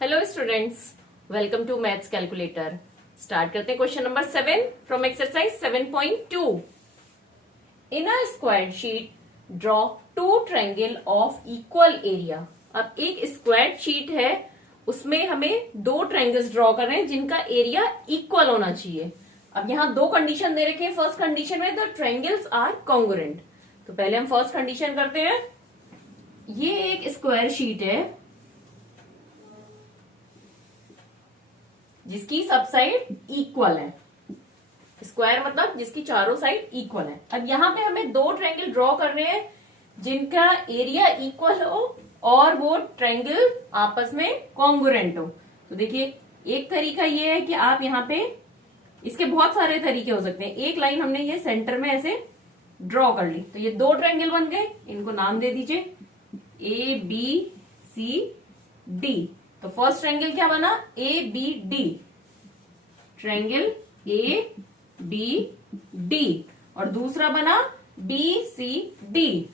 Hello students, welcome to maths calculator. Start करते हैं question number 7 from exercise 7.2। In a square sheet draw two triangle of equal area. अब एक square sheet है, उसमें हमें दो ट्रायंगल्स ड्रॉ कर रहे हैं जिनका एरिया इक्वल होना चाहिए। अब यहाँ दो कंडीशन दे रखे हैं। फर्स्ट कंडीशन में द ट्रायंगल्स आर कॉन्ग्रुएंट। तो पहले हम फर्स्ट कंडीशन करते हैं। ये एक स्क्वायर शीट है जिसकी सब साइड इक्वल है। स्क्वायर मतलब जिसकी चारों साइड इक्वल है। अब यहाँ पे हमें दो ट्रायंगल ड्रॉ कर रहे हैं जिनका एरिया इक्वल हो और वो ट्रायंगल आपस में कॉन्ग्रुएंट हो। तो देखिए, एक तरीका ये है कि आप यहाँ पे, इसके बहुत सारे तरीके हो सकते हैं। एक लाइन हमने ये सेंटर में ऐसे ड्रॉ कर ली, तो ये दो ट्रायंगल बन गए। इनको नाम दे दीजिए ABCD। तो फर्स्ट ट्रायंगल क्या बना? ABD, triangle ABD। और दूसरा बना BCD,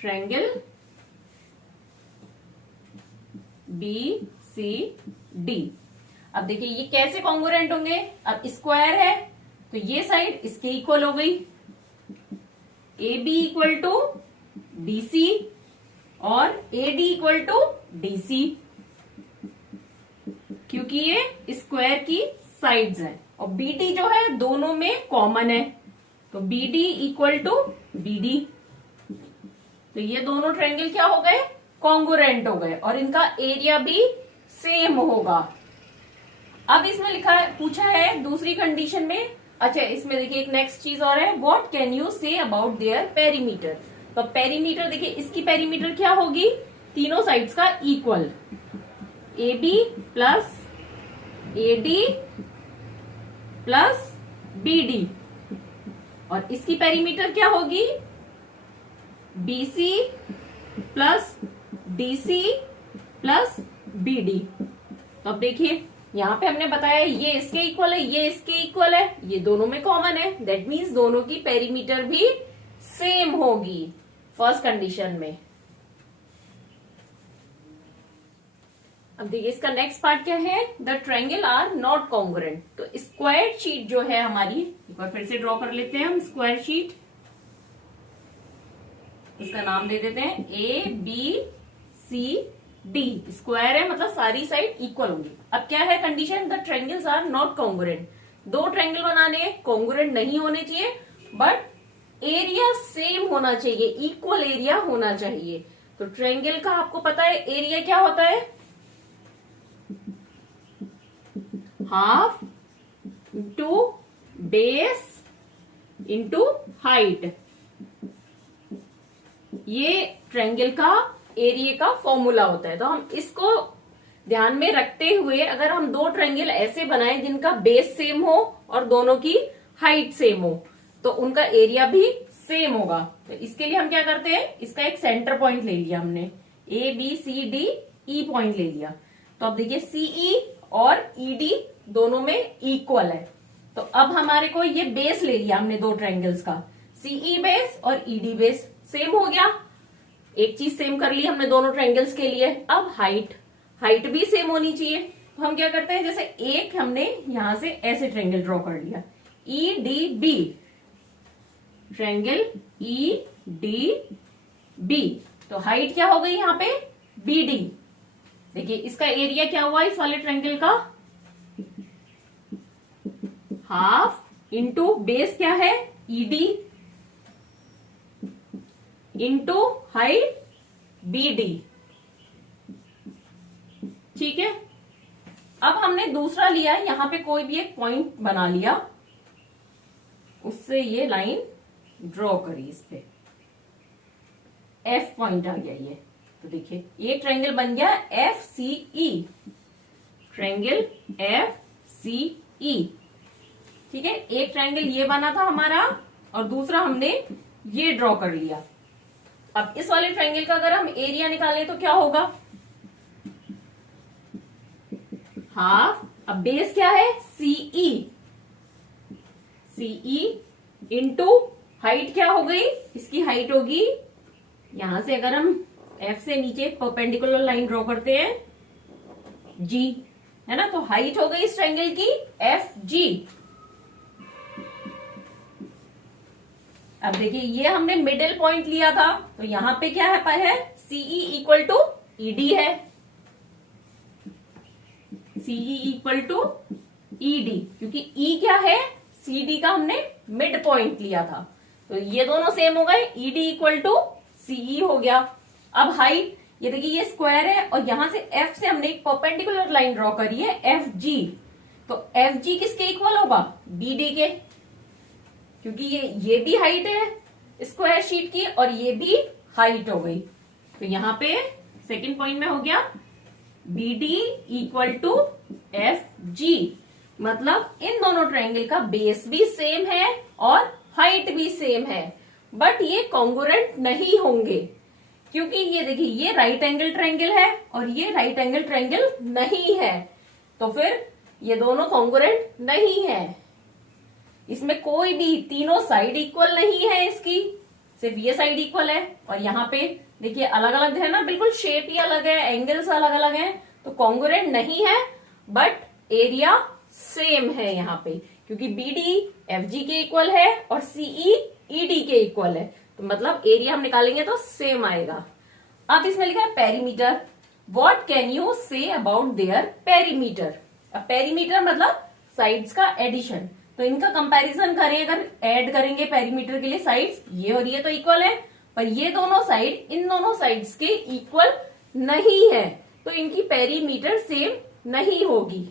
ट्रायंगल BCD। अब देखिए ये कैसे कॉन्ग्रुएंट होंगे। अब स्क्वायर है तो ये साइड इसके इक्वल हो गई, AB इक्वल टू BC और AD इक्वल टू DC, क्योंकि ये स्क्वायर की साइड्स हैं। और BD जो है दोनों में कॉमन है, तो BD इक्वल टू BD। तो ये दोनों ट्रायंगल क्या हो गए? कॉन्ग्रुएंट हो गए और इनका एरिया भी सेम होगा। अब इसमें लिखा है, पूछा है दूसरी कंडीशन में। अच्छा, इसमें देखिए एक नेक्स्ट चीज और है, what can you say about their perimeter. तो पेरीमीटर देखिए, इसकी पेरीमीटर क्या होगी? तीनों साइड्स का equal, AB plus AD plus BD। और इसकी पेरीमीटर क्या होगी? BC plus DC plus BD। तो अब देखिए, यहाँ पे हमने बताया ये इसके इक्वल है, ये इसके इक्वल है, ये दोनों में कॉमन है। दैट मीन्स दोनों की पेरीमीटर भी सेम होगी फर्स्ट कंडीशन में। अब देखिए इसका नेक्स्ट पार्ट क्या है? The triangle are not congruent. तो स्क्वायर शीट जो है हमारी, एक बार फिर से ड्रॉ कर लेते हैं हम स्क्वायर शीट। इसका नाम दे देते हैं ABCD। स्क्वायर है मतलब सारी साइड इक्वल होंगी। अब क्या है condition? The triangles are not congruent. दो ट्रायंगल बनाने, कॉन्ग्रुएंट नहीं होने चाहिए, बट एरिया सेम होना चाहिए, इक्वल एरिया होना चाहिए। तो ट्रायंगल का आपको पता है एरिया क्या होता है? Half into base into height. ये ट्रायंगल का एरिया का फॉर्मूला होता है। तो हम इसको ध्यान में रखते हुए अगर हम दो ट्रायंगल ऐसे बनाएं जिनका बेस सेम हो और दोनों की हाइट सेम हो, तो उनका एरिया भी सेम होगा। तो इसके लिए हम क्या करते हैं, इसका एक सेंटर पॉइंट ले लिया हमने, ABCDE पॉइंट ले लिया। तो अब देखिए CE और ED दोनों में इक्वल है। तो अब हमारे को ये बेस ले लिया हमने दो ट्रायंगल्स का, CE बेस और ED बेस सेम हो गया। एक चीज सेम कर ली हमने दोनों ट्रायंगल्स के लिए। अब हाइट भी सेम होनी चाहिए। तो हम क्या करते हैं, जैसे एक हमने यहां से ऐसे ट्रायंगल ड्रॉ कर लिया, EDB, ट्रायंगल EDB। तो हाइट क्या हो गई यहाँ पे? BD। देखिए इसका एरिया क्या हुआ इस वाले ट्रायंगल का? हाफ इंटू बेस क्या है? ED into height BD। ठीक है। अब हमने दूसरा लिया, यहां पे कोई भी एक पॉइंट बना लिया, उससे ये लाइन ड्रॉ करी इस पे, F पॉइंट आ गया ये। तो देखिए एक ट्रायंगल बन गया FCE, ट्रायंगल FCE। ठीक है, एक ट्रायंगल ये बना था हमारा और दूसरा हमने ये ड्रॉ कर लिया। अब इस वाले ट्रायंगल का अगर हम एरिया निकालें तो क्या होगा? हाफ, अब बेस क्या है? CE इंटू हाइट क्या हो गई? इसकी हाइट होगी, यहां से अगर हम एफ से नीचे एक परपेंडिकुलर लाइन ड्रॉ करते हैं, जी, है ना। तो हाइट हो गई इस ट्रायंगल की एफ जी। अब देखिए ये हमने मिडिल पॉइंट लिया था, तो यहां पे क्या है सीई इक्वल टू ईडी है, सीई इक्वल टू ईडी, क्योंकि ई क्या है, सीडी का हमने मिड पॉइंट लिया था। तो ये दोनों सेम हो गए, ईडी इक्वल टू सीई हो गया। अब हाइट, ये देखिए ये स्क्वायर है और यहां से एफ से हमने एक परपेंडिकुलर लाइन ड्रॉ करी है एफ जी। तो एफ जी किसके इक्वल होगा, बीडी के, क्योंकि ये भी हाइट है स्क्वायर शीट की और ये भी हाइट हो गई। तो यहां पे सेकंड पॉइंट में हो गया BD equal to F G, मतलब इन दोनों ट्रायंगल का बेस भी सेम है और हाइट भी सेम है, बट ये कॉन्ग्रुएंट नहीं होंगे, क्योंकि ये देखिए ये राइट एंगल ट्रायंगल है और ये राइट एंगल ट्रायंगल नहीं है, तो फिर ये दोनों कॉन्ग्रुएंट नहीं है। इसमें कोई भी तीनों साइड इक्वल नहीं है इसकी, सिर्फ ये साइड इक्वल है। और यहाँ पे देखिए अलग अलग है ना, बिल्कुल शेप ही अलग है, एंगल्स अलग अलग हैं, तो कॉन्ग्रुएंट नहीं है, बट एरिया सेम है यहाँ पे, क्योंकि बीडी एफजी के इक्वल है और सीई ईडी के इक्वल है, तो मतलब एरिया हम निकालेंगे तो सेम आएगा। अब इसमें लिखा है perimeter. What can you say about their perimeter. अब पेरीमीटर मतलब साइड्स का एडिशन, तो इनका कंपैरिजन करें, अगर ऐड करेंगे पेरीमीटर के लिए साइड्स, ये और ये तो इक्वल है, पर ये दोनों साइड इन दोनों साइड्स के इक्वल नहीं है, तो इनकी पेरीमीटर सेम नहीं होगी।